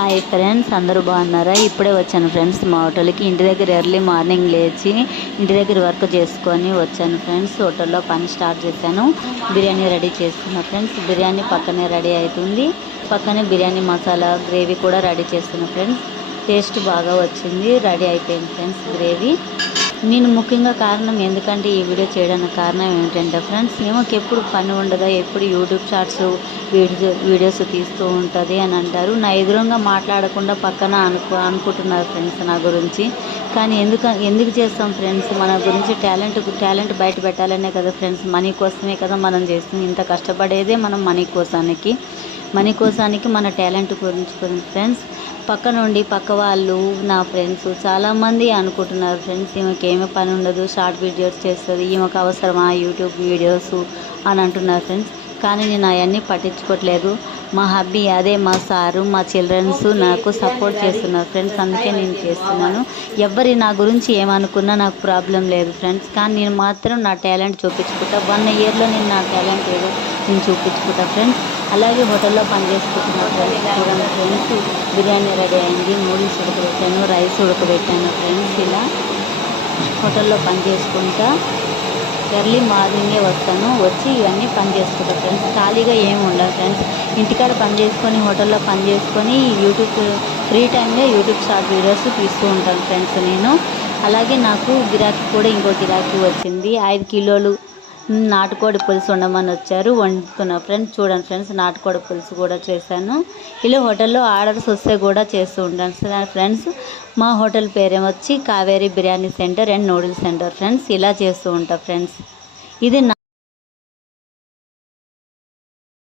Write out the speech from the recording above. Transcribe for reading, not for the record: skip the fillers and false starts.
Hi friends, అందరూ బాగున్నారా? ఇప్పుడే వచ్చాను ఫ్రెండ్స్ మా హోటల్కి. ఇంటి దగ్గర ఎర్లీ మార్నింగ్ లేచి ఇంటి దగ్గర వర్క్ చేసుకొని వచ్చాను ఫ్రెండ్స్. హోటల్లో పని స్టార్ట్ చేశాను. బిర్యానీ రెడీ చేస్తున్నా ఫ్రెండ్స్. బిర్యానీ పక్కనే రెడీ అవుతుంది. పక్కనే బిర్యానీ మసాలా గ్రేవీ కూడా రెడీ చేస్తున్నా ఫ్రెండ్స్. టేస్ట్ బాగా వచ్చింది, రెడీ అయిపోయింది ఫ్రెండ్స్ గ్రేవీ. నేను ముఖ్యంగా కారణం ఎందుకంటే ఈ వీడియో చేయడానికి కారణం ఏమిటంటే ఫ్రెండ్స్, ఏమోకి ఎప్పుడు పని ఉండదా, ఎప్పుడు యూట్యూబ్ షార్ట్స్ వీడియోస్ తీస్తూ ఉంటుంది అని అంటారు. నా ఎదురుగా మాట్లాడకుండా పక్కన అనుకుంటున్నారు ఫ్రెండ్స్ నా గురించి. కానీ ఎందుకు చేస్తాం ఫ్రెండ్స్? మన గురించి టాలెంట్ బయట పెట్టాలనే కదా ఫ్రెండ్స్. మనీ కోసమే కదా మనం చేస్తుంది. ఇంత కష్టపడేదే మనం మనీ కోసానికి మన టాలెంట్ గురించి ఫ్రెండ్స్. పక్క వాళ్ళు నా ఫ్రెండ్స్ చాలామంది అనుకుంటున్నారు ఫ్రెండ్స్, ఈమెకి ఏమీ పని ఉండదు, షార్ట్ వీడియోస్ చేస్తుంది, ఈమెకు అవసరమా యూట్యూబ్ వీడియోస్ అని అంటున్నారు ఫ్రెండ్స్. కానీ నేను అవన్నీ పట్టించుకోవట్లేదు. మా హబ్బీ అదే, మా సారు, మా చిల్డ్రన్స్ నాకు సపోర్ట్ చేస్తున్నారు ఫ్రెండ్స్. అందుకే నేను చేస్తున్నాను. ఎవరి నా గురించి ఏమనుకున్నా నాకు ప్రాబ్లం లేదు ఫ్రెండ్స్. కానీ నేను మాత్రం నా టాలెంట్ చూపించుకుంటా. 1 ఇయర్లో నేను నా టాలెంట్ ఏదో నేను చూపించుకుంటా ఫ్రెండ్స్. అలాగే హోటల్లో పని చేసుకుంటున్నాను ఫ్రెండ్స్. చూడండి ఫ్రెండ్స్, బిర్యానీ రెడీ అయింది, నూడిల్స్ ఉడకబెట్టాను, రైస్ ఉడకబెట్టాను ఫ్రెండ్స్. ఇలా హోటల్లో పని చేసుకుంటా ఎర్లీ మార్నింగే వస్తాను. వచ్చి ఇవన్నీ పని చేసుకుంటా ఫ్రెండ్స్. ఖాళీగా ఏమి ఉండదు ఫ్రెండ్స్. ఇంటికాడ పని చేసుకొని హోటల్లో పని చేసుకొని యూట్యూబ్ ఫ్రీ టైంలో యూట్యూబ్ షార్ట్ వీడియోస్ తీస్తూ ఉంటాను ఫ్రెండ్స్ నేను. అలాగే నాకు గిరాకీ కూడా ఇంకో గిరాకీ వచ్చింది. 5 కిలోలు నాటుకోడి పులుసు వండమని వచ్చారు, వండుతున్నా ఫ్రెండ్స్. చూడండి ఫ్రెండ్స్, నాటుకోడి పులుసు కూడా చేశాను. ఇలా హోటల్లో ఆర్డర్స్ వస్తే కూడా చేస్తూ ఉంటాను ఫ్రెండ్స్. మా హోటల్ పేరేమొచ్చి Kaveri biryani centre and noodles centre friends. ఇలా చేస్తూ ఉంటా ఫ్రెండ్స్. ఇది